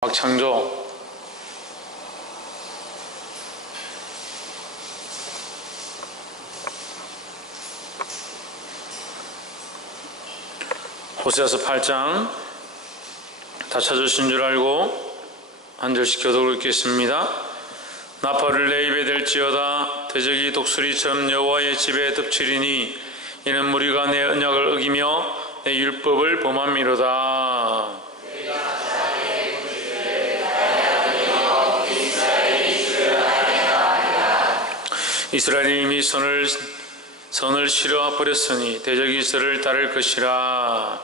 박창조 호세아서 8장 다 찾으신 줄 알고 한 절씩 교독을 읽겠습니다. 나팔을 내 입에 댈지어다. 대적이 독수리처럼 여호와의 집에 덮치리니 이는 무리가 내 언약을 어기며 내 율법을 범함이로다. 이스라엘이 이미 선을 싫어 버렸으니 대적이 이스라엘을 따를 것이라.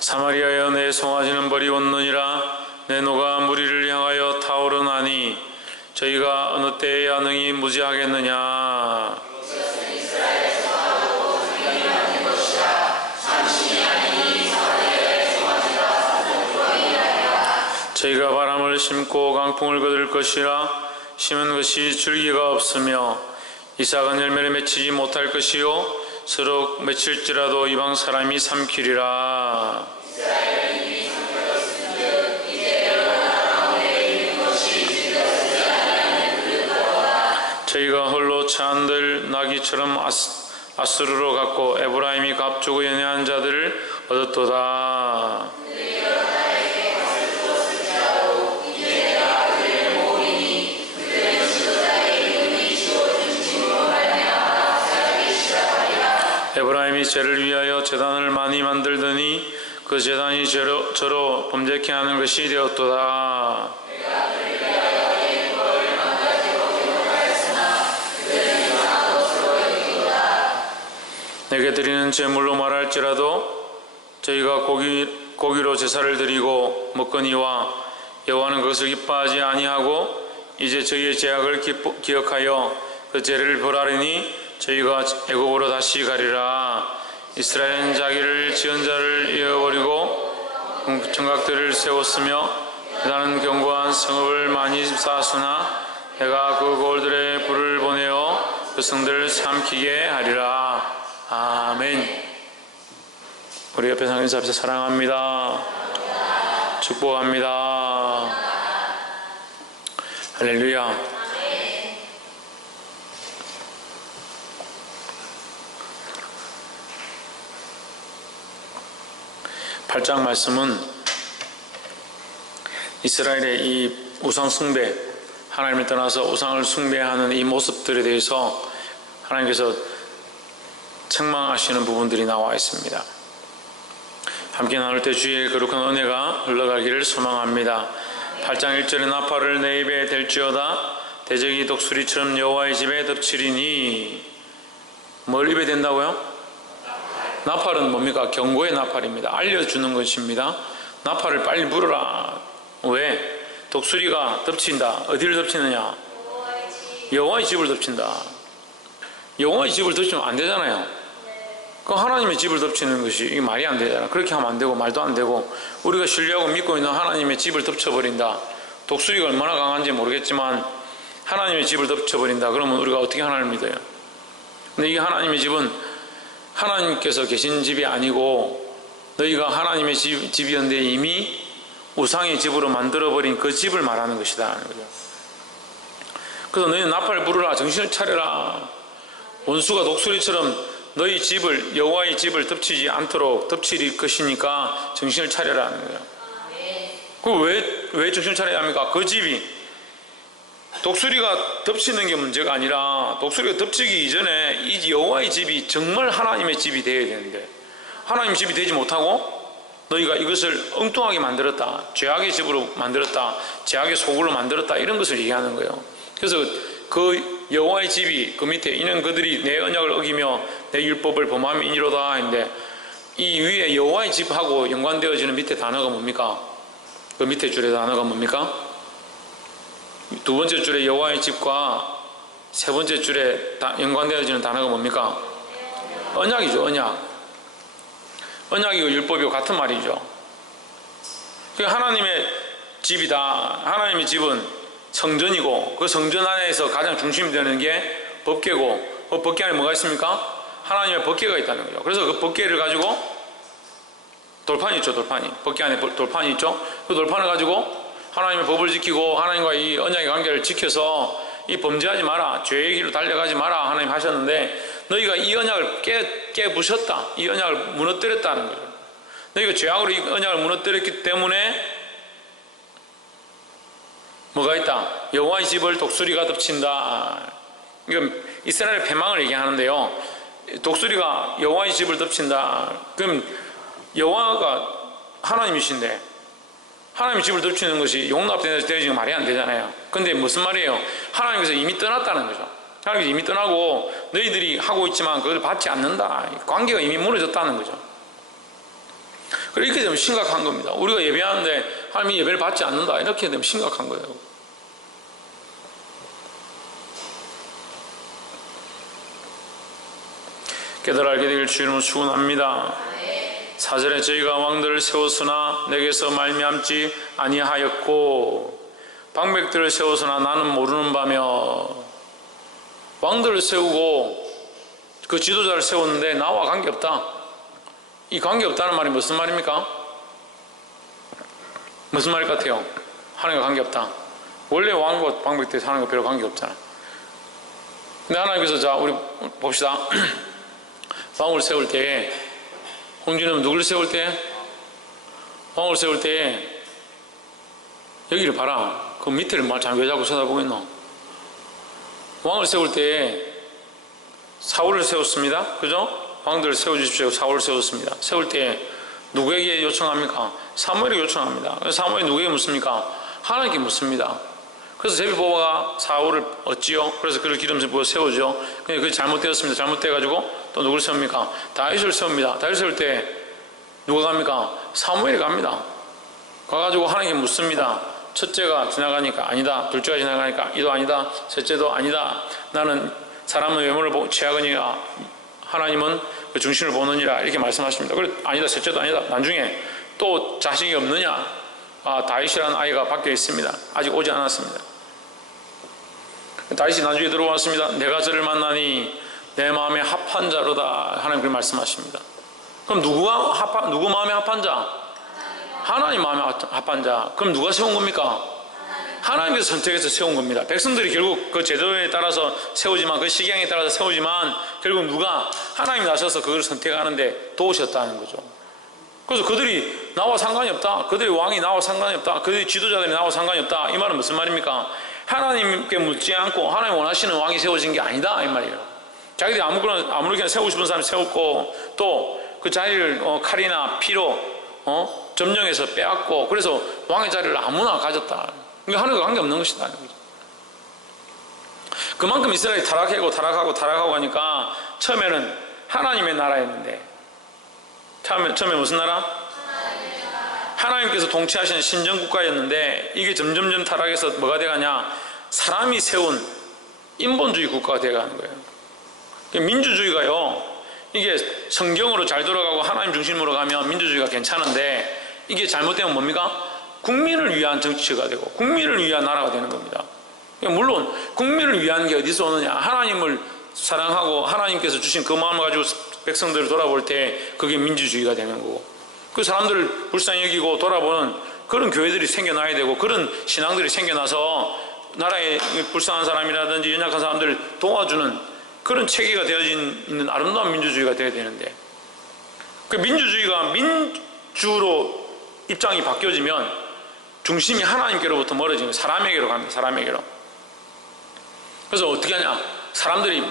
사마리아여 내 송아지는 버리웠느니라. 내 노가 무리를 향하여 타오르나니 저희가 어느 때에야 능히 무지하겠느냐. 저희가 바람을 심고 강풍을 거둘 것이라. 심은 것이 줄기가 없으며 이삭은 열매를 맺히지 못할 것이요 서로 맺힐지라도 이방 사람이 삼키리라. 저희가 홀로 차한들 나귀처럼 아스루로 갔고 에브라임이 값주고 연애한 자들을 얻었도다. 에브라임이 죄를 위하여 제단을 많이 만들더니 그 제단이 저로 범죄케 하는 것이 되었도다. 내게 드리는 제물로 말할지라도 저희가 고기로 제사를 드리고 먹거니와 여호와는 그것을 기뻐하지 아니하고 이제 저희의 죄악을 기억하여 그 죄를 벌하리니 저희가 애굽으로 다시 가리라. 이스라엘은 자기를 지은 자를 잃어버리고 청각들을 세웠으며 나는 견고한 성읍을 많이 쌓았으나 내가 그 골들의 불을 보내어 그 성들을 삼키게 하리라. 아멘. 우리 옆에 서 인사합시다. 사랑합니다. 축복합니다. 할렐루야. 8장 말씀은 이스라엘의 이 우상 숭배, 하나님을 떠나서 우상을 숭배하는 이 모습들에 대해서 하나님께서 책망하시는 부분들이 나와 있습니다. 함께 나눌 때 주의 거룩한 은혜가 흘러가기를 소망합니다. 8장 1절에 나팔을 내 입에 댈지어다. 대적이 독수리처럼 여호와의 집에 덮치리니. 뭘 입에 댄다고요? 나팔은 뭡니까? 경고의 나팔입니다. 알려주는 것입니다. 나팔을 빨리 불어라. 왜? 독수리가 덮친다. 어디를 덮치느냐? 여호와의 집을 덮친다. 여호와의 집을 덮치면 안 되잖아요. 그 하나님의 집을 덮치는 것이 이게 말이 안 되잖아. 그렇게 하면 안 되고 말도 안 되고 우리가 신뢰하고 믿고 있는 하나님의 집을 덮쳐버린다. 독수리가 얼마나 강한지 모르겠지만 하나님의 집을 덮쳐버린다. 그러면 우리가 어떻게 하나님을 믿어요? 근데 이게 하나님의 집은 하나님께서 계신 집이 아니고 너희가 하나님의 집이었는데 이미 우상의 집으로 만들어버린 그 집을 말하는 것이다 하는 거죠. 그래서 너희는 나팔 부르라. 정신을 차려라. 원수가 독수리처럼 너희 집을, 여호와의 집을 덮치지 않도록 덮칠 것이니까 정신을 차려라 하는 거예요. 왜 정신을 차려야 합니까? 그 집이 독수리가 덮치는 게 문제가 아니라 독수리가 덮치기 이전에 이 여호와의 집이 정말 하나님의 집이 되어야 되는데 하나님의 집이 되지 못하고 너희가 이것을 엉뚱하게 만들었다. 죄악의 집으로 만들었다. 죄악의 소굴로 만들었다. 이런 것을 얘기하는 거예요. 그래서 그 여호와의 집이 그 밑에 이는 그들이 내 언약을 어기며 내 율법을 범함이니로다 했는데 이 위에 여호와의 집하고 연관되어지는 밑에 단어가 뭡니까? 그 밑에 줄의 단어가 뭡니까? 두 번째 줄에 여호와의 집과 세 번째 줄에 연관되어지는 단어가 뭡니까? 언약이죠. 언약이고 율법이고 같은 말이죠. 하나님의 집이다. 하나님의 집은 성전이고 그 성전 안에서 가장 중심이 되는 게 법궤고 그 법궤 안에 뭐가 있습니까? 하나님의 법궤가 있다는 거죠. 그래서 그 법궤를 가지고 돌판이 있죠. 돌판이. 법궤 안에 돌판이 있죠. 그 돌판을 가지고 하나님의 법을 지키고 하나님과 이 언약의 관계를 지켜서 이 범죄하지 마라, 죄의 길로 달려가지 마라 하나님 하셨는데 너희가 이 언약을 깨부셨다. 이 언약을 무너뜨렸다는 거죠. 너희가 죄악으로 이 언약을 무너뜨렸기 때문에 뭐가 있다? 여호와의 집을 독수리가 덮친다. 이건 이스라엘의 패망을 얘기하는데요. 독수리가 여호와의 집을 덮친다. 그럼 여호와가 하나님이신데 하나님의 집을 덮치는 것이 용납되어지는 말이 안 되잖아요. 근데 무슨 말이에요? 하나님께서 이미 떠났다는 거죠. 하나님께서 이미 떠나고 너희들이 하고 있지만 그걸 받지 않는다. 관계가 이미 무너졌다는 거죠. 이렇게 되면 심각한 겁니다. 우리가 예배하는데 하나님이 예배를 받지 않는다. 이렇게 되면 심각한 거예요. 깨달아 알게 되길 주 이름으로 축원합니다. 4절에 저희가 왕들을 세웠으나 내게서 말미암지 아니하였고 방백들을 세웠으나 나는 모르는 바며 왕들을 세우고 그 지도자를 세웠는데 나와 관계없다. 이 관계없다는 말이 무슨 말입니까? 무슨 말 같아요? 하나님과 관계없다. 원래 왕과 방백들이 하나님과 별로 관계없잖아. 근데 하나님께서 자 우리 봅시다. 왕을 세울 때 홍준은 누구를 세울 때? 왕을 세울 때 여기를 봐라. 그 밑에를 왜 자꾸 쳐다보겠노? 왕을 세울 때 사울을 세웠습니다. 그죠? 왕들을 세워주십시오. 사울을 세웠습니다. 세울 때 누구에게 요청합니까? 사무엘에게 요청합니다. 그래서 사무엘이 누구에게 묻습니까? 하나님께 묻습니다. 그래서 제비보아가 사울을 얻지요. 그래서 그를 기름에 부어 세우죠. 근데 그게 잘못되었습니다. 잘못돼가지고 또 누구를 세웁니까? 다윗을 세웁니다. 다윗을 세울 때 누가 갑니까? 사무엘이 갑니다. 가가지고 하나님께 묻습니다. 첫째가 지나가니까 아니다. 둘째가 지나가니까 이도 아니다. 셋째도 아니다. 나는 사람은 외모를 취하거니와 하나님은 그 중심을 보느니라 이렇게 말씀하십니다. 그래 아니다. 셋째도 아니다. 나중에 또 자식이 없느냐? 다윗이라는 아이가 밖에 있습니다. 아직 오지 않았습니다. 다윗이 나중에 들어왔습니다. 내가 저를 만나니 내 마음에 합한 자로다. 하나님 그렇게 말씀하십니다. 그럼 누구 마음에 합한 자? 하나님 마음에 합한 자. 그럼 누가 세운 겁니까? 하나님께서 선택해서 세운 겁니다. 백성들이 결국 그 제도에 따라서 세우지만 그 식양에 따라서 세우지만 결국 누가 하나님이 나서서 그걸 선택하는데 도우셨다는 거죠. 그래서 그들이 나와 상관이 없다. 그들이 왕이 나와 상관이 없다. 그들이 지도자들이 나와 상관이 없다. 이 말은 무슨 말입니까? 하나님께 묻지 않고 하나님 원하시는 왕이 세워진 게 아니다. 이 말이에요. 자기들이 아무렇게나 세우고 싶은 사람이 세웠고 또 그 자리를 칼이나 피로 점령해서 빼앗고 그래서 왕의 자리를 아무나 가졌다. 그러니까 하나님과 관계없는 것이다. 그만큼 이스라엘이 타락하고 하니까 처음에는 하나님의 나라였는데 처음에 무슨 나라? 하나님께서 통치하시는 신정국가였는데 이게 점점점 타락해서 뭐가 돼가냐? 사람이 세운 인본주의 국가가 돼가는 거예요. 민주주의가요, 이게 성경으로 잘 돌아가고 하나님 중심으로 가면 민주주의가 괜찮은데 이게 잘못되면 뭡니까? 국민을 위한 정치가 되고 국민을 위한 나라가 되는 겁니다. 물론 국민을 위한 게 어디서 오느냐? 하나님을 사랑하고 하나님께서 주신 그 마음을 가지고 백성들을 돌아볼 때 그게 민주주의가 되는 거고 그 사람들을 불쌍히 여기고 돌아보는 그런 교회들이 생겨나야 되고 그런 신앙들이 생겨나서 나라에 불쌍한 사람이라든지 연약한 사람들을 도와주는 그런 체계가 되어진 있는 아름다운 민주주의가 되어야 되는데 그 민주주의가 민주로 입장이 바뀌어지면 중심이 하나님께로부터 멀어지는 사람에게로 갑니다. 사람에게로. 그래서 어떻게 하냐? 사람들이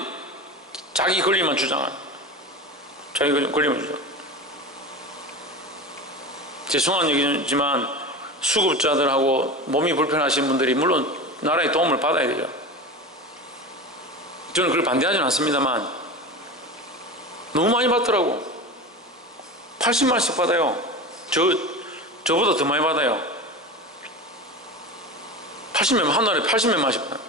자기 권리만 주장하는 자기 권리만 주장. 죄송한 얘기지만 수급자들하고 몸이 불편하신 분들이 물론 나라의 도움을 받아야 되죠. 저는 그걸 반대하지는 않습니다만 너무 많이 받더라고. 80만원씩 받아요. 저보다 더 많이 받아요. 80몇만, 한 달에 80몇만원씩 받아요.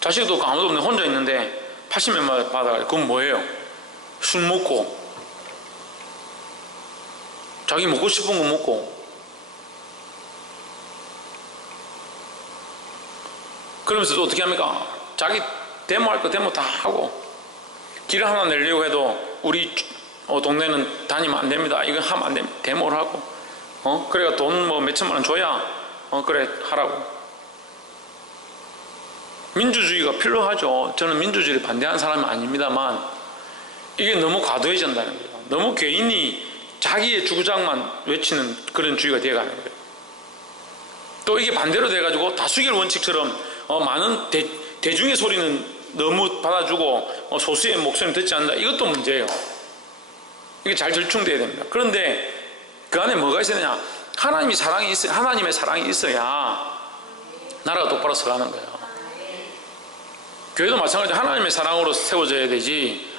자식도 없고 아무도 없는데 혼자 있는데 80몇만 받아가지고 그건 뭐예요? 술 먹고 자기 먹고 싶은 거 먹고 그러면서 또 어떻게 합니까? 자기 데모할 거 데모 다 하고, 길 하나 내려고 해도 우리 동네는 다니면 안 됩니다, 이거 하면 안 됩니다, 데모를 하고, 그래가 돈 뭐 몇천만 원 줘야 그래 하라고. 민주주의가 필요하죠. 저는 민주주의를 반대하는 사람은 아닙니다만 이게 너무 과도해진다는 거예요. 너무 개인이 자기의 주장만 외치는 그런 주의가 되어가는 거예요. 또 이게 반대로 돼가지고 다수결 원칙처럼 많은 대중의 소리는 너무 받아주고 소수의 목소리는 듣지 않는다, 이것도 문제예요. 이게 잘 절충돼야 됩니다. 그런데 그 안에 뭐가 있어야 되냐? 하나님의 사랑이 있어야 나라가 똑바로 서가는 거예요. 교회도 마찬가지로 하나님의 사랑으로 세워져야 되지.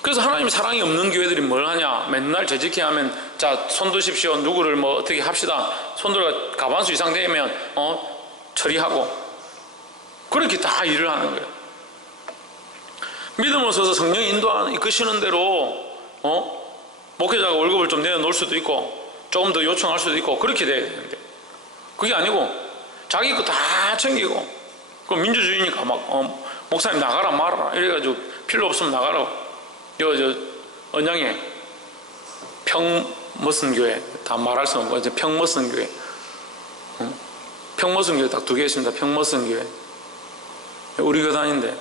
그래서 하나님의 사랑이 없는 교회들이 뭘 하냐? 맨날 재직해 하면, 자, 손 드십시오, 누구를 뭐 어떻게 합시다, 손들어 가반수 이상 되면 처리하고, 그렇게 다 일을 하는 거예요. 믿음을 써서 성령이 이끄시는 대로 목회자가 월급을 좀 내려놓을 수도 있고 조금 더 요청할 수도 있고 그렇게 돼야 되는데, 그게 아니고 자기 거 다 챙기고, 그 민주주의니까 막 목사님 나가라 말아라 이래가지고 필요 없으면 나가라고. 언양에 평머슨 교회, 다 말할 수 없는 거죠. 평머슨 교회, 평머슨 교회 딱 2개 있습니다. 평머슨 교회, 우리 교단인데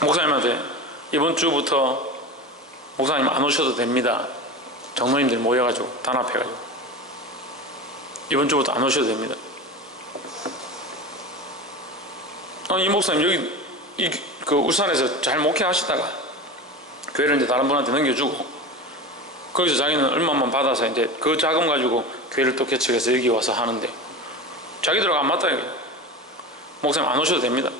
목사님한테 이번 주부터 목사님 안 오셔도 됩니다, 장로님들 모여가지고 단합해가지고 이번 주부터 안 오셔도 됩니다. 이 목사님 여기 그 울산에서 잘 목회하시다가 교회를 이제 다른 분한테 넘겨주고 거기서 자기는 얼마만 받아서 이제 그 자금 가지고 교회를 또 개척해서 여기 와서 하는데 자기들하고 안 맞다 이거예요. 목사님 안 오셔도 됩니다.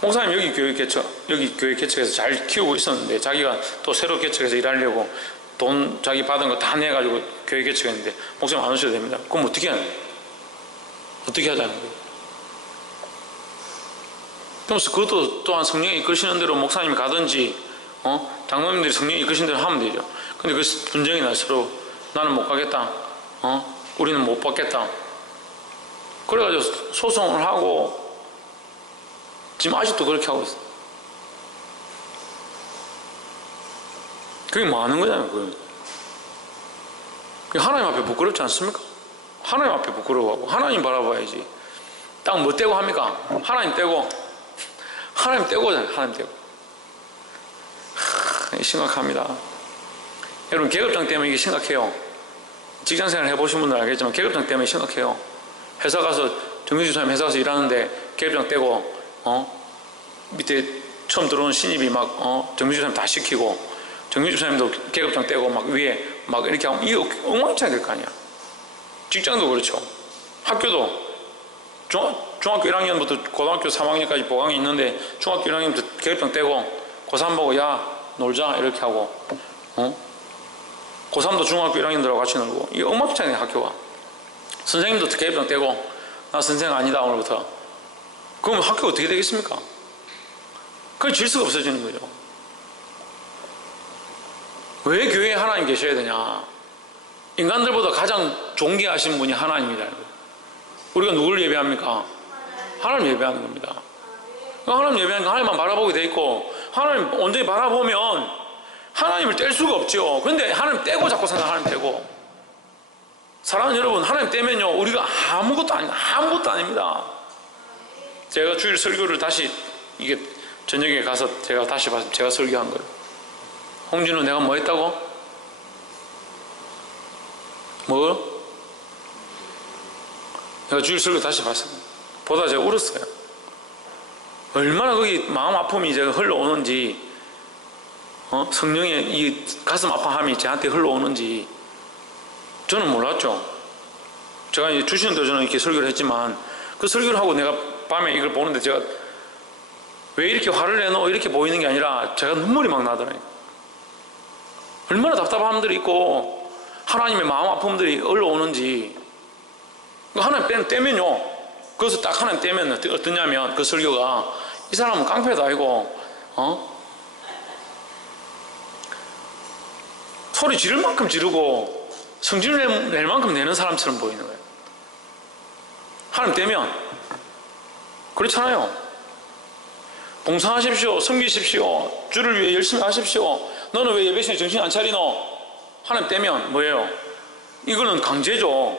목사님 여기 교회 개척해서 잘 키우고 있었는데 자기가 또 새로 개척해서 일하려고 돈 자기 받은 거 다 내가지고 교회 개척했는데 목사님 안 오셔도 됩니다. 그럼 어떻게 하는 거예요? 어떻게 하자는 거예요? 그러면서 그것도 또한 성령이 이끄시는 대로 목사님이 가든지 장로님들이 성령이 이끄신 대로 하면 되죠. 근데 그 분쟁이 나 서로 나는 못 가겠다, 우리는 못 받겠다, 그래가지고 소송을 하고 지금 아직도 그렇게 하고 있어요. 그게 뭐 하는 거잖아요. 그게 하나님 앞에 부끄럽지 않습니까? 하나님 앞에 부끄러워하고 하나님 바라봐야지. 딱 뭐 떼고 합니까? 하나님 떼고 떼고잖아요. 하나님 떼고. 심각합니다. 여러분, 계급장 때문에 이게 심각해요. 직장생활 해보신 분들 알겠지만 계급장 때문에 심각해요. 회사 가서 정규직사님 회사 가서 일하는데 계급장 떼고 밑에 처음 들어온 신입이 막 정규직사님 다 시키고 정규직사님도 계급장 떼고 막 위에 막 이렇게 하면 이게 엉망진창이 될 거 아니야. 직장도 그렇죠. 학교도 중학교 1학년부터 고등학교 3학년까지 보강이 있는데 중학교 1학년부터 계급장 떼고 고3 보고 야 놀자 이렇게 하고 고3도 중학교 1학년들하고 같이 놀고 이게 엉망진창이에요. 학교가. 선생님도 계급장 떼고 나 선생 아니다 오늘부터. 그러면 학교가 어떻게 되겠습니까? 그게 질서가 없어지는 거죠. 왜 교회에 하나님 계셔야 되냐? 인간들보다 가장 존귀하신 분이 하나님이다. 우리가 누구를 예배합니까? 하나님 예배하는 겁니다. 하나님 예배하는 거 하나님만 바라보게 돼 있고 하나님 온전히 바라보면 하나님을 뗄 수가 없죠. 그런데 하나님 떼고 자꾸 산다. 하나님 떼고. 사랑하는 여러분, 하나님 떼면요 우리가 아무것도 아닙니다. 제가 주일 설교를 다시 이게 저녁에 가서 제가 다시 봐서 제가 설교한 거예요. 홍진우 내가 뭐 했다고? 뭐? 내가 주일 설교 다시 봤어요. 보다 제가 울었어요. 얼마나 거기 마음 아픔이 제가 흘러오는지, 성령의 이 가슴 아파함이 저한테 흘러오는지 저는 몰랐죠. 제가 이제 주시는 대로 저는 이렇게 설교를 했지만 그 설교를 하고 내가 밤에 이걸 보는데 제가 왜 이렇게 화를 내노 이렇게 보이는 게 아니라 제가 눈물이 막 나더라고요. 얼마나 답답함들이 있고 하나님의 마음 아픔들이 올라오는지. 하나님 떼면요, 그것을 딱 하나님 떼면 어떠냐면 그 설교가 이 사람은 깡패도 아니고 소리 지를 만큼 지르고 성질을 낼 만큼 내는 사람처럼 보이는 거예요. 하나님 떼면. 그렇잖아요. 봉사하십시오. 섬기십시오. 주를 위해 열심히 하십시오. 너는 왜 예배 시간에 정신 안 차리노? 하나님 떼면 뭐예요? 이거는 강제죠.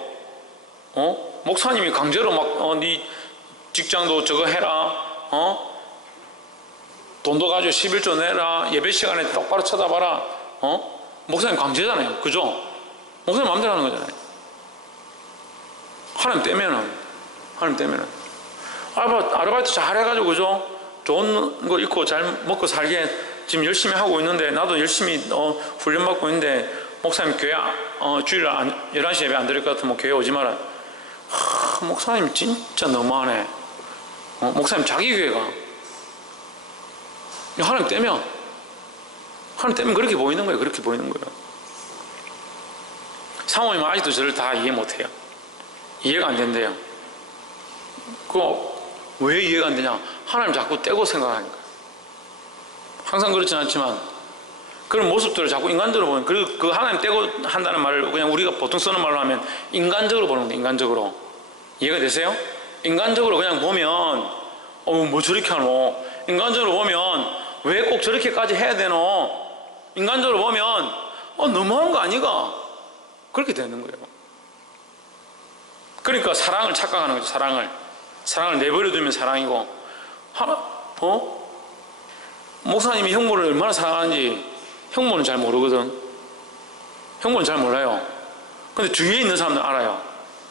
목사님이 강제로 막 네 직장도 저거 해라. 돈도 가지고 11조 내라. 예배 시간에 똑바로 쳐다봐라. 목사님 강제잖아요. 그죠? 목사님 마음대로 하는 거잖아요. 하나님 떼면은 아르바이트 잘 해가지고 그죠? 좋은 거 입고 잘 먹고 살게 지금 열심히 하고 있는데, 나도 열심히 훈련받고 있는데, 목사님 교회 주일에 11시 예배 안 드릴 것 같으면 교회 오지 마라. 목사님 진짜 너무하네. 목사님 자기 교회가. 하나님 떼면 그렇게 보이는 거예요. 그렇게 보이는 거예요. 사모님은 아직도 저를 다 이해 못해요. 이해가 안 된대요. 왜 이해가 안 되냐? 하나님 자꾸 떼고 생각하니까. 항상 그렇진 않지만 그런 모습들을 자꾸 인간적으로 보는, 그 하나님 떼고 한다는 말을 그냥 우리가 보통 쓰는 말로 하면 인간적으로 보는 거예요. 인간적으로. 이해가 되세요? 인간적으로 그냥 보면 뭐 저렇게 하노? 인간적으로 보면 왜 꼭 저렇게까지 해야 되노? 인간적으로 보면 너무한 거 아니가? 그렇게 되는 거예요. 그러니까 사랑을 착각하는 거죠. 사랑을 내버려두면 사랑이고, 목사님이 형부를 얼마나 사랑하는지 형부는 잘 모르거든. 형부는 잘 몰라요. 근데 주위에 있는 사람들은 알아요.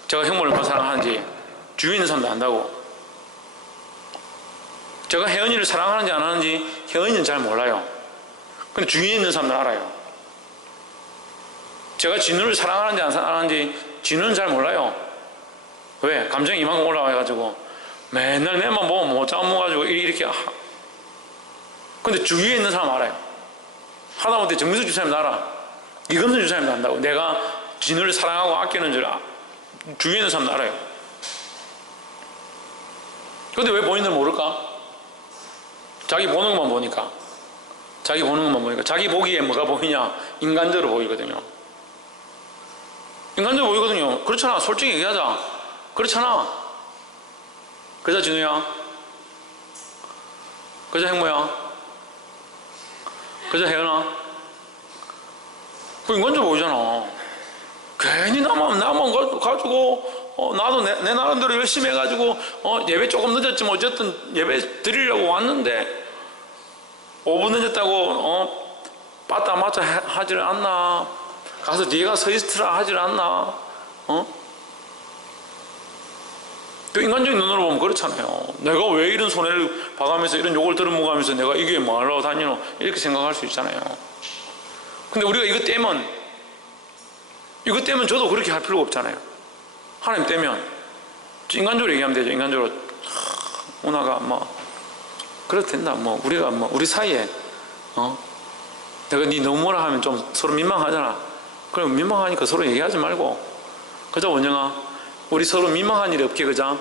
제가 형부를 얼마나 사랑하는지 주위에 있는 사람도 안다고. 제가 혜연이를 사랑하는지 안 하는지 혜연이는 잘 몰라요. 근데 주위에 있는 사람들 알아요. 제가 진우를 사랑하는지 안 사랑하는지 진우는 잘 몰라요. 왜? 감정이 이만큼 올라와가지고 맨날 내만 보면 못 잡아가지고 이렇게. 근데 주위에 있는 사람 알아요. 하다못해 정민수 주사님도 알아. 이금선 주사님도 안다고. 내가 진우를 사랑하고 아끼는 줄 주위에 있는 사람도 알아요. 근데 왜 본인들 모를까? 자기 보는 것만 보니까. 자기 보기에 뭐가 보이냐? 인간적으로 보이거든요. 인간적으로 보이거든요. 그렇잖아. 솔직히 얘기하자. 그렇잖아. 그자 진우야? 그자 행모야? 그자 혜연아? 그 인간적으로 보이잖아. 괜히 나만 가지고 나도 내 나름대로 열심히 해가지고 예배 조금 늦었지만 어쨌든 예배 드리려고 왔는데 5분 늦었다고 빠따 맞아 하질 않나? 가서 네가 서 있으라 하질 않나? 또 인간적인 눈으로 보면 그렇잖아요. 내가 왜 이런 손해를 봐가면서 이런 욕을 들어먹으면서 내가 이게 뭐 하려고 다니노? 이렇게 생각할 수 있잖아요. 근데 우리가 이거 떼면 저도 그렇게 할 필요가 없잖아요. 하나님 떼면 인간적으로 얘기하면 되죠. 인간적으로 오나가 그래도 된다. 우리가 우리 사이에 내가 네 너무 뭐라 하면 좀 서로 민망하잖아. 그럼 민망하니까 서로 얘기하지 말고, 그자 원영아, 우리 서로 민망한 일이 없게, 그자?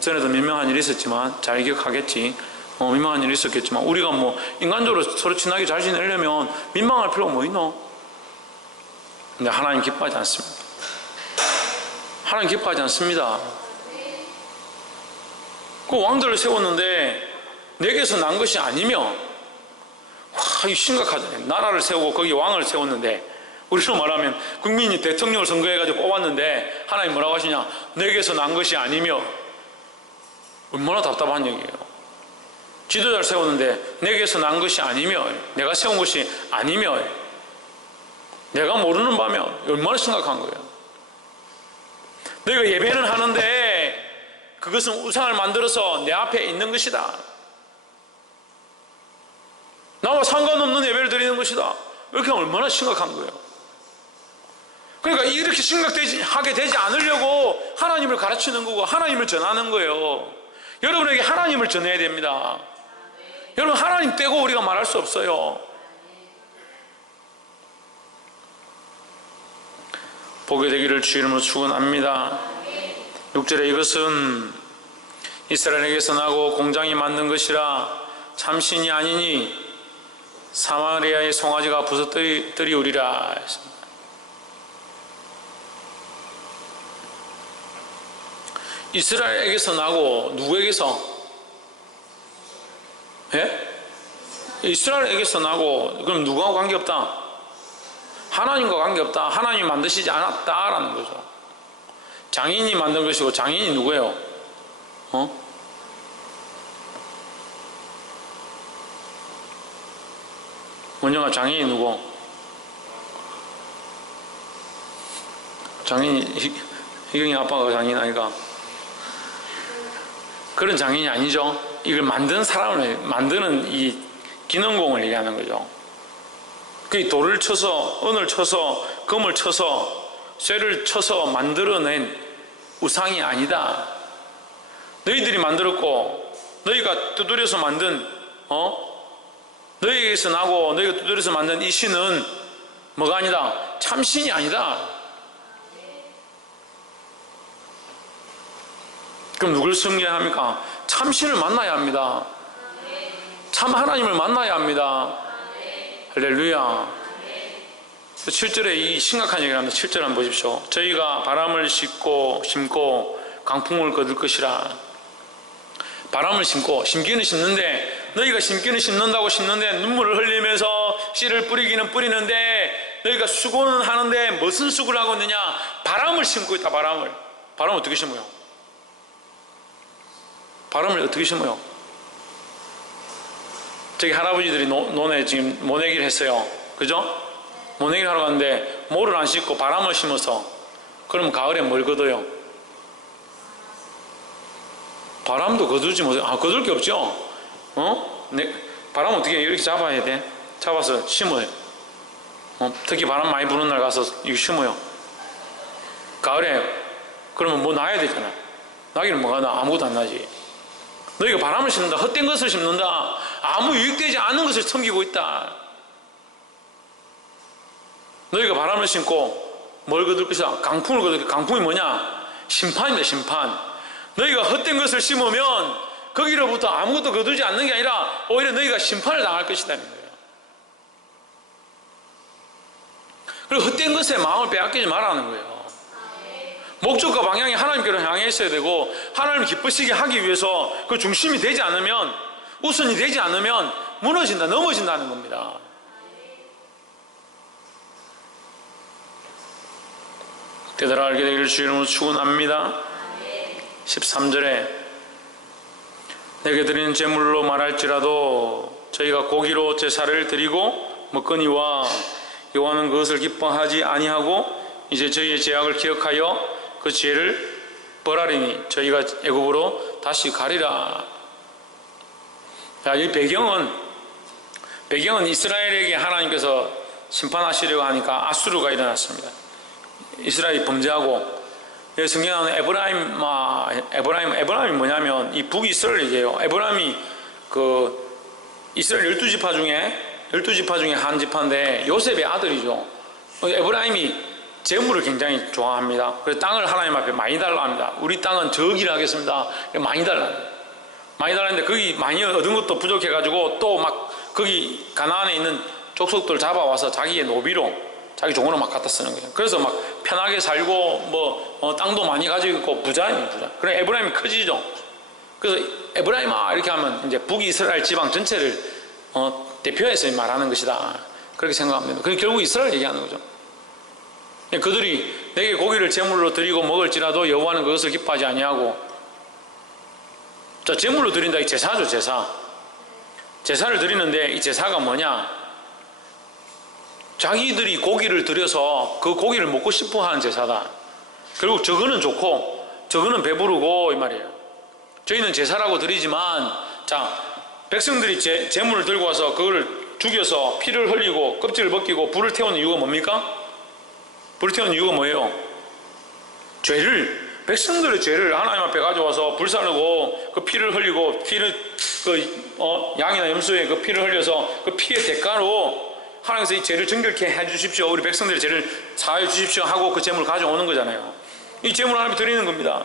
전에도 민망한 일이 있었지만 잘 기억하겠지. 민망한 일이 있었겠지만 우리가 인간적으로 서로 친하게 잘 지내려면 민망할 필요가 뭐 있노? 근데 하나님 기뻐하지 않습니다. 하나님 기뻐하지 않습니다. 그 왕들을 세웠는데 내게서 난 것이 아니며, 이거 심각하잖아요. 나라를 세우고 거기 왕을 세웠는데, 우리로 말하면 국민이 대통령을 선거해가지고 뽑았는데 하나님 뭐라고 하시냐? 내게서 난 것이 아니며. 얼마나 답답한 얘기예요. 지도자를 세웠는데 내게서 난 것이 아니며, 내가 세운 것이 아니며, 내가 모르는 바면 얼마나 심각한 거예요. 너희가 예배는 하는데 그것은 우상을 만들어서 내 앞에 있는 것이다. 나와 상관없는 예배를 드리는 것이다. 이렇게 얼마나 심각한 거예요. 그러니까 이렇게 심각하게 되지 않으려고 하나님을 가르치는 거고 하나님을 전하는 거예요. 여러분에게 하나님을 전해야 됩니다. 여러분, 하나님 떼고 우리가 말할 수 없어요. 보게 되기를 주 이름으로 축원합니다. 6절에 이것은 이스라엘에게서 나고 공장이 만든 것이라 참신이 아니니 사마리아의 송아지가 부서뜨리우리라. 이스라엘에게서 나고 누구에게서? 예? 이스라엘에게서 나고 그럼 누구하고 관계없다? 하나님과 관계없다. 하나님이 만드시지 않았다라는 거죠. 장인이 만든 것이고 장인이 누구예요? 원영아, 장인이 누구? 장인이 희경이 아빠가 장인 아이가? 그런 장인이 아니죠. 이걸 만든 사람을, 만드는 이 기능공을 얘기하는 거죠. 그 돌을 쳐서, 은을 쳐서, 금을 쳐서, 쇠를 쳐서 만들어낸 우상이 아니다. 너희들이 만들었고 너희가 두드려서 만든 너희에게서 나고 너희가 두드려서 만든 이 신은 뭐가 아니다? 참신이 아니다. 그럼 누굴 섬겨야 합니까? 참신을 만나야 합니다. 참 하나님을 만나야 합니다. 할렐루야. 7절에 이 심각한 얘기를 합니다. 7절 한번 보십시오. 저희가 바람을 심고 강풍을 거둘 것이라. 바람을 심기는 심는데, 너희가 심기는 심는다고 심는데 눈물을 흘리면서 씨를 뿌리기는 뿌리는데, 너희가 수고는 하는데 무슨 수고를 하고 있느냐? 바람을 심고 있다. 바람을 어떻게 심어요? 바람을 어떻게 심어요? 저기 할아버지들이 논에 지금 모내기를 했어요. 그죠? 모내기를 하러 갔는데 모를 안 심고 바람을 심어서, 그러면 가을에 뭘 거둬요? 바람도 거두지 못해요. 거둘 게 없죠? 바람 어떻게 해요? 이렇게 잡아야 돼. 잡아서 심어요. 특히 바람 많이 부는 날 가서 이거 심어요. 가을에 그러면 뭐 나야 되잖아. 나기는 뭐가 나? 아무것도 안 나지. 너희가 바람을 심는다, 헛된 것을 심는다, 아무 유익되지 않은 것을 섬기고 있다. 너희가 바람을 심고 뭘 거둘 것이다? 강풍을 거둘 것이다. 강풍이 뭐냐? 심판입니다. 심판. 너희가 헛된 것을 심으면 거기로부터 아무것도 거두지 않는 게 아니라 오히려 너희가 심판을 당할 것이라는 거예요. 그리고 헛된 것에 마음을 빼앗기지 말라는 거예요. 목적과 방향이 하나님께로 향해 있어야 되고, 하나님을 기쁘시게 하기 위해서 그 중심이 되지 않으면, 우선이 되지 않으면 무너진다, 넘어진다는 겁니다. 깨달아 알게 되기를 주 이름으로 축원합니다. 13절에 내게 드리는 제물로 말할지라도 저희가 고기로 제사를 드리고 먹거니와 여호와는 그것을 기뻐하지 아니하고 이제 저희의 죄악을 기억하여 그 죄를 벌하리니 저희가 애굽으로 다시 가리라. 자, 이 배경은 이스라엘에게 하나님께서 심판하시려고 하니까 아수르가 일어났습니다. 이스라엘이 범죄하고, 성경에는 에브라임이 뭐냐면 이 북이스라엘이에요. 에브라임이 그 이스라엘 12지파 중에 한 지파인데 요셉의 아들이죠. 에브라임이 재물을 굉장히 좋아합니다. 그래서 땅을 하나님 앞에 많이 달라 합니다. 우리 땅은 저기를 하겠습니다. 많이 달라는데 거기 많이 얻은 것도 부족해가지고 또 막 거기 가나안에 있는 족속들 잡아와서 자기의 노비로, 자기 종으로 막 갖다 쓰는 거예요. 그래서 막 편하게 살고 땅도 많이 가지고 있고 부자예요, 부자. 그래 에브라임이 커지죠. 그래서 에브라임아 이렇게 하면 이제 북이스라엘 지방 전체를 대표해서 말하는 것이다. 그렇게 생각합니다. 그게 결국 이스라엘 얘기하는 거죠. 그들이 내게 고기를 제물로 드리고 먹을지라도 여호와는 그것을 기뻐하지 아니하고. 자, 제물로 드린다. 이 제사죠, 제사. 제사를 드리는데 이 제사가 뭐냐? 자기들이 고기를 드려서 그 고기를 먹고 싶어 하는 제사다. 결국 저거는 좋고 저거는 배부르고 이 말이에요. 저희는 제사라고 드리지만, 자, 백성들이 제물을 들고 와서 그거를 죽여서 피를 흘리고 껍질을 벗기고 불을 태우는 이유가 뭡니까? 불을 태우는 이유가 뭐예요? 백성들의 죄를 하나님 앞에 가져와서 불사르고 그 피를 흘리고, 양이나 염소의 그 피를 흘려서 그 피의 대가로 하나님께서 이 죄를 정결케 해주십시오, 우리 백성들의 죄를 사하여 주십시오 하고 그 제물을 가져오는 거잖아요. 이 제물을 하나님께 드리는 겁니다.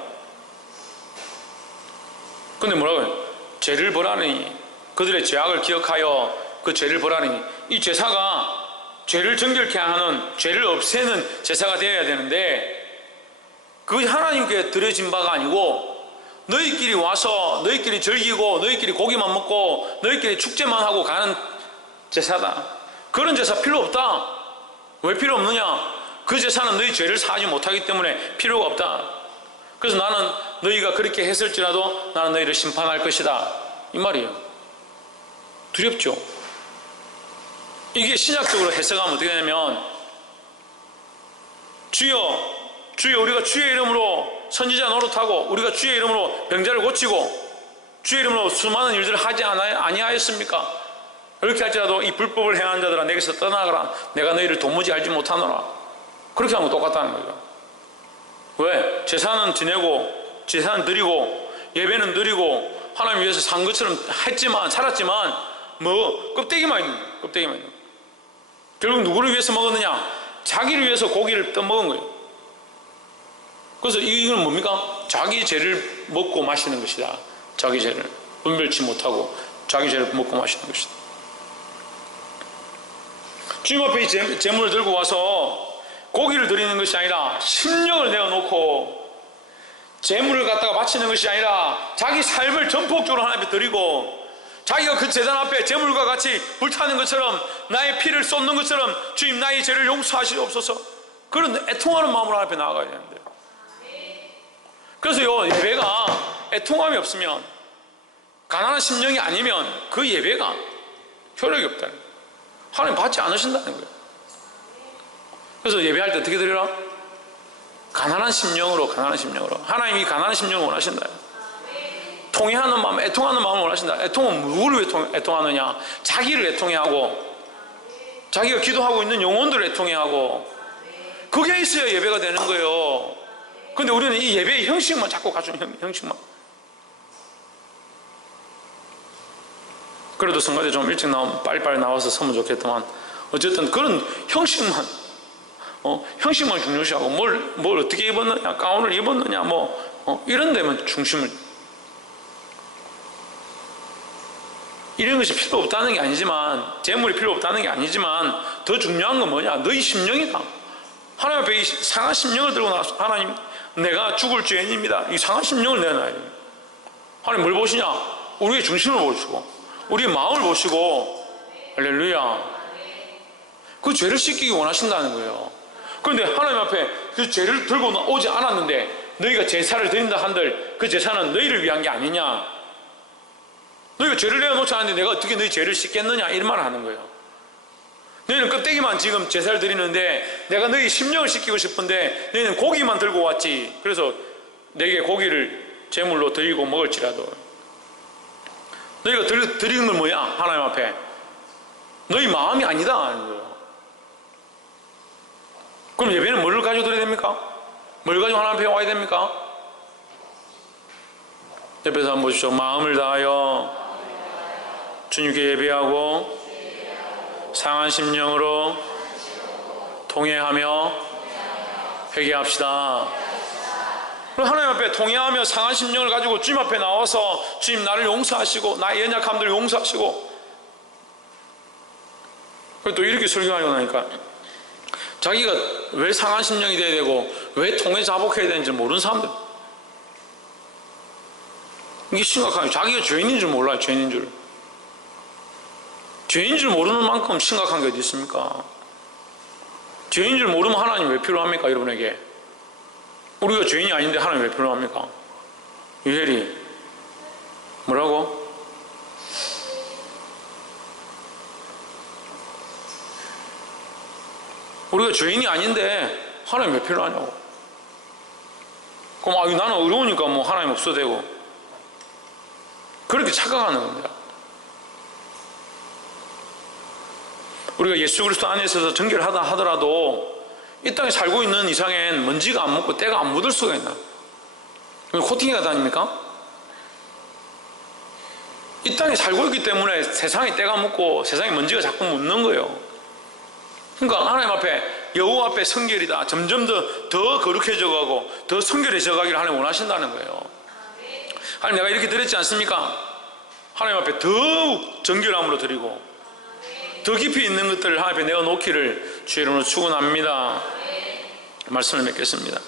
근데 뭐라고요? 죄를 벌하니, 그들의 죄악을 기억하여 그 죄를 벌하니. 이 제사가 죄를 정결케 하는, 죄를 없애는 제사가 되어야 되는데 그것이 하나님께 드려진 바가 아니고 너희끼리 와서 너희끼리 즐기고 너희끼리 고기만 먹고 너희끼리 축제만 하고 가는 제사다. 그런 제사 필요 없다. 왜 필요 없느냐? 그 제사는 너희 죄를 사하지 못하기 때문에 필요가 없다. 그래서 나는 너희가 그렇게 했을지라도 나는 너희를 심판할 것이다, 이 말이에요. 두렵죠? 이게 신약적으로 해석하면 어떻게 되냐면, 주여 주여 우리가 주의 이름으로 선지자 노릇하고 우리가 주의 이름으로 병자를 고치고 주의 이름으로 수많은 일들을 하지 아니하였습니까? 이렇게 할지라도 이 불법을 행한 자들아 내게서 떠나가라. 내가 너희를 도무지 알지 못하노라. 그렇게 하면 똑같다는 거죠. 왜? 제사는 지내고 제사는 드리고 예배는 드리고 하나님 위해서 산 것처럼 했지만 살았지만 뭐 껍데기만 있는 거예요. 껍데기만 있는 거예요. 결국 누구를 위해서 먹었느냐? 자기를 위해서 고기를 떠먹은 거예요. 그래서 이건 뭡니까? 자기 죄를 먹고 마시는 것이다. 자기 죄를 분별치 못하고 자기 죄를 먹고 마시는 것이다. 주님 앞에 이 제물을 들고 와서 고기를 드리는 것이 아니라 심령을 내어놓고 제물을 갖다가 바치는 것이 아니라 자기 삶을 전폭적으로 하나님 앞에 드리고 자기가 그 제단 앞에 제물과 같이 불타는 것처럼 나의 피를 쏟는 것처럼 주님 나의 죄를 용서하시옵소서, 그런 애통하는 마음으로 하나님 앞에 나아가야 되는데, 그래서 요 예배가 애통함이 없으면, 가난한 심령이 아니면 그 예배가 효력이 없다는 거예요. 하나님 받지 않으신다는 거예요. 그래서 예배할 때 어떻게 드리라? 가난한 심령으로, 가난한 심령으로. 하나님이 가난한 심령을 원하신다. 통회하는 마음, 애통하는 마음을 원하신다. 애통은 누구를 왜 애통하느냐? 자기를 애통해하고 자기가 기도하고 있는 영혼들을 애통해하고, 그게 있어야 예배가 되는 거예요. 근데 우리는 이 예배의 형식만 자꾸 갖추는 형식만. 그래도 성가대 좀 일찍 빨리빨리 나와서 서면 좋겠지만 어쨌든 그런 형식만 형식만 중요시하고 뭘 어떻게 입었느냐, 가운을 입었느냐 이런 데만 중심을, 이런 것이 필요 없다는 게 아니지만, 재물이 필요 없다는 게 아니지만 더 중요한 건 뭐냐? 너희 심령이다. 하나님 앞에 이 상한 심령을 들고 나와서 하나님 내가 죽을 죄인입니다. 이 상한 심령을 내놔야 돼요. 하나님 뭘 보시냐? 우리의 중심을 보시고 우리의 마음을 보시고, 할렐루야, 그 죄를 씻기기 원하신다는 거예요. 그런데 하나님 앞에 그 죄를 들고 오지 않았는데 너희가 제사를 드린다 한들 그 제사는 너희를 위한 게 아니냐? 너희가 죄를 내어놓지 않았는데 내가 어떻게 너희 죄를 씻겠느냐? 이런 말을 하는 거예요. 너희는 껍데기만 지금 제사를 드리는데 내가 너희 심령을 씻기고 싶은데 너희는 고기만 들고 왔지. 그래서 내게 고기를 제물로 드리고 먹을지라도, 너희가 드리는 건 뭐야? 하나님 앞에 너희 마음이 아니다 하는 거예요. 그럼 예배는 뭘 가지고 드려야 됩니까? 뭘 가지고 하나님 앞에 와야 됩니까? 옆에서 한번 보십시오. 마음을 다하여 주님께 예배하고 상한 심령으로 통회하며 회개합시다. 그럼 하나님 앞에 통회하며 상한 심령을 가지고 주님 앞에 나와서 주님 나를 용서하시고 나의 연약함들을 용서하시고, 그리고 또 이렇게 설교하고 나니까 자기가 왜 상한 심령이 돼야 되고 왜 통회 자복해야 되는지 모르는 사람들, 이게 심각한 거예요. 자기가 죄인인 줄 몰라요. 죄인인 줄. 죄인 줄 모르는 만큼 심각한 게 어디 있습니까? 죄인 줄 모르면 하나님 왜 필요합니까? 여러분에게 우리가 죄인이 아닌데 하나님 왜 필요합니까? 유혜리 뭐라고? 우리가 죄인이 아닌데 하나님 왜 필요하냐고. 그럼 나는 어려우니까 하나님 없어도 되고, 그렇게 착각하는 겁니다. 우리가 예수 그리스도 안에 있어서 정결하다 하더라도 이 땅에 살고 있는 이상엔 먼지가 안 묻고 때가 안 묻을 수가 있나? 코팅이가 다닙니까? 이 땅에 살고 있기 때문에 세상에 때가 묻고 세상에 먼지가 자꾸 묻는 거예요. 그러니까 하나님 앞에, 여호와 앞에 성결이다. 점점 더 거룩해져 가고 더 성결해져 가기를 하나님 원하신다는 거예요. 하나님 내가 이렇게 드렸지 않습니까? 하나님 앞에 더욱 정결함으로 드리고 더 깊이 있는 것들을 하나님 앞에 내어놓기를 주의 이름으로 축원합니다. 말씀을 맺겠습니다.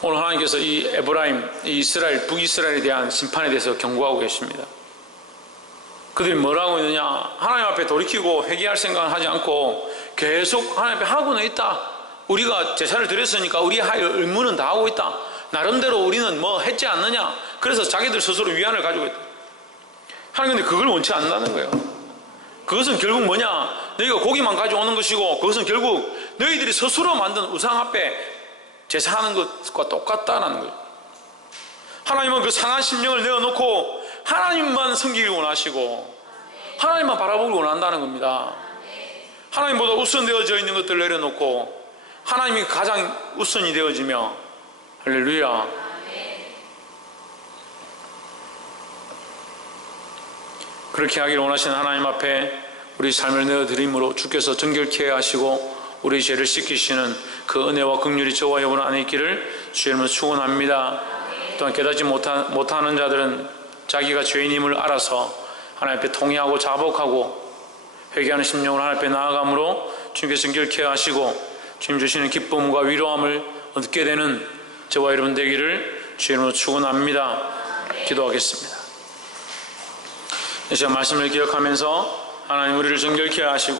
오늘 하나님께서 이 에브라임, 이 이스라엘, 북이스라엘에 대한 심판에 대해서 경고하고 계십니다. 그들이 뭘 하고 있느냐? 하나님 앞에 돌이키고 회개할 생각을 하지 않고 계속 하나님 앞에 하고는 있다. 우리가 제사를 드렸으니까 우리 할 의무는 다 하고 있다. 나름대로 우리는 뭐 했지 않느냐? 그래서 자기들 스스로 위안을 가지고 있다. 하나님 근데 그걸 원치 않는다는 거예요. 그것은 결국 뭐냐? 너희가 고기만 가져오는 것이고 그것은 결국 너희들이 스스로 만든 우상 앞에 제사하는 것과 똑같다는 거예요. 하나님은 그 상한 심령을 내어놓고 하나님만 섬기길 원하시고 하나님만 바라보길 원한다는 겁니다. 하나님보다 우선되어져 있는 것들을 내려놓고 하나님이 가장 우선이 되어지며, 할렐루야. 그렇게 하기를 원하시는 하나님 앞에 우리 삶을 내어드림으로 주께서 정결케 하시고 우리 죄를 씻기시는 그 은혜와 긍휼이 저와 여러분 안에 있기를 주의 이름으로 축원합니다. 또한 깨닫지 못하는 자들은 자기가 죄인임을 알아서 하나님 앞에 통회하고 자복하고 회개하는 심령으로 하나님 앞에 나아감으로 주님께서 정결케 하시고 주님 주시는 기쁨과 위로함을 얻게 되는 저와 여러분 되기를 주의 이름으로 축원합니다. 기도하겠습니다. 이 시간 말씀을 기억하면서 하나님 우리를 정결케 하시고